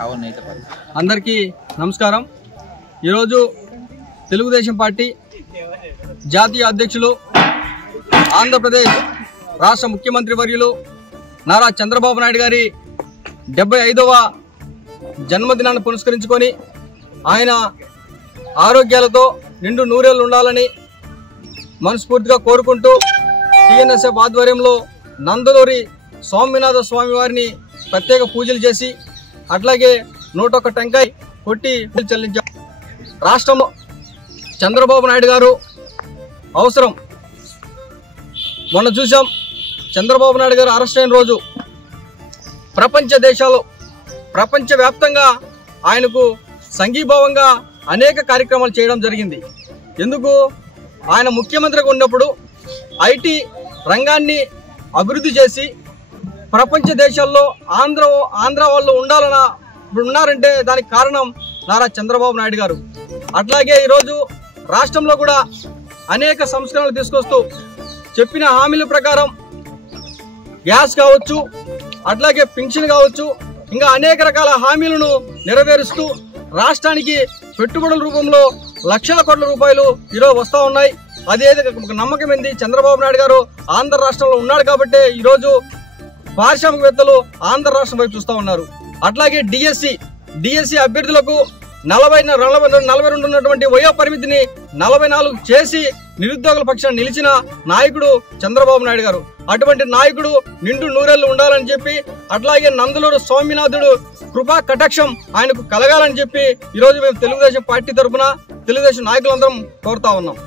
అందరికీ నమస్కారం। ఈరోజు తెలుగుదేశం పార్టీ జాతీయ అధ్యక్షులు ఆంధ్రప్రదేశ్ రాష్ట్ర ముఖ్యమంత్రి వర్యులు నారా చంద్రబాబు నాయుడు గారి 75వ జన్మదినాన్ని పురస్కరించుకొని ఆయన ఆరోగ్యాలతో నిండు నూరేళ్లు ఉండాలని మనస్ఫూర్తిగా కోరుకుంటూ టీఎన్ఎస్ఎఫ్ ఆధ్వర్యంలో నందలూరి స్వామినాథ స్వామి వారిని ప్రత్యేక పూజలు చేసి అట్లాగే 101 టెంకాయ కొట్టి చెల్లించాం। రాష్ట్రంలో చంద్రబాబు నాయుడు గారు అవసరం మొన్న చూసాం। చంద్రబాబు నాయుడు గారు అరెస్ట్ అయిన రోజు ప్రపంచవ్యాప్తంగా ఆయనకు సంఘీభావంగా అనేక కార్యక్రమాలు చేయడం జరిగింది। ఎందుకు ఆయన ముఖ్యమంత్రిగా ఉన్నప్పుడు ఐటీ రంగాన్ని అభివృద్ధి చేసి ప్రపంచ దేశాల్లో ఆంధ్ర వాళ్ళు ఉన్నారంటే దానికి కారణం నారా చంద్రబాబు నాయుడు గారు। అట్లాగే ఈరోజు రాష్ట్రంలో కూడా అనేక సంస్కరణలు తీసుకొస్తూ చెప్పిన హామీల ప్రకారం గ్యాస్ కావచ్చు, అట్లాగే పింఛన్ కావచ్చు, ఇంకా అనేక రకాల హామీలను నెరవేరుస్తూ రాష్ట్రానికి పెట్టుబడుల రూపంలో లక్షల కోట్ల రూపాయలు ఈరోజు వస్తూ ఉన్నాయి। అదే నమ్మకం ఏంది, చంద్రబాబు నాయుడు గారు ఆంధ్ర రాష్ట్రంలో ఉన్నాడు కాబట్టి ఈరోజు పారిశ్రామికవేత్తలు ఆంధ్ర రాష్ట్రం వైపు చూస్తూ ఉన్నారు। అట్లాగే డిఎస్సి అభ్యర్థులకు 42 ఉన్నటువంటి వయో పరిమితిని 44 చేసి నిరుద్యోగుల పక్షాన్ని నిలిచిన నాయకుడు చంద్రబాబు నాయుడు గారు। అటువంటి నాయకుడు నిండు నూరేళ్లు ఉండాలని చెప్పి, అట్లాగే నందలూరు స్వామినాథుడు కృపా కటాక్షం ఆయనకు కలగాలని చెప్పి ఈరోజు మేము తెలుగుదేశం పార్టీ తరఫున తెలుగుదేశం నాయకులందరం కోరుతా ఉన్నాం।